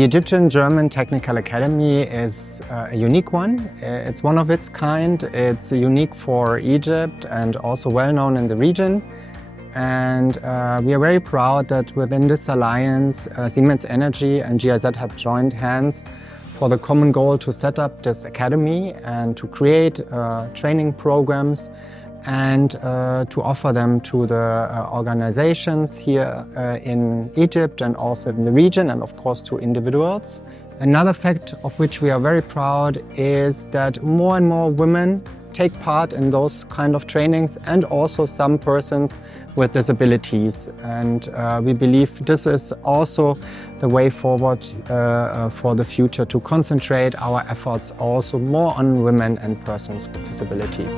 The Egyptian-German Technical Academy is a unique one. It's one of its kind. It's unique for Egypt and also well known in the region. And we are very proud that within this alliance, Siemens Energy and GIZ have joined hands for the common goal to set up this academy and to create training programs and to offer them to the organizations here in Egypt and also in the region, and of course to individuals. Another fact of which we are very proud is that more and more women take part in those kind of trainings, and also some persons with disabilities. And we believe this is also the way forward for the future, to concentrate our efforts also more on women and persons with disabilities.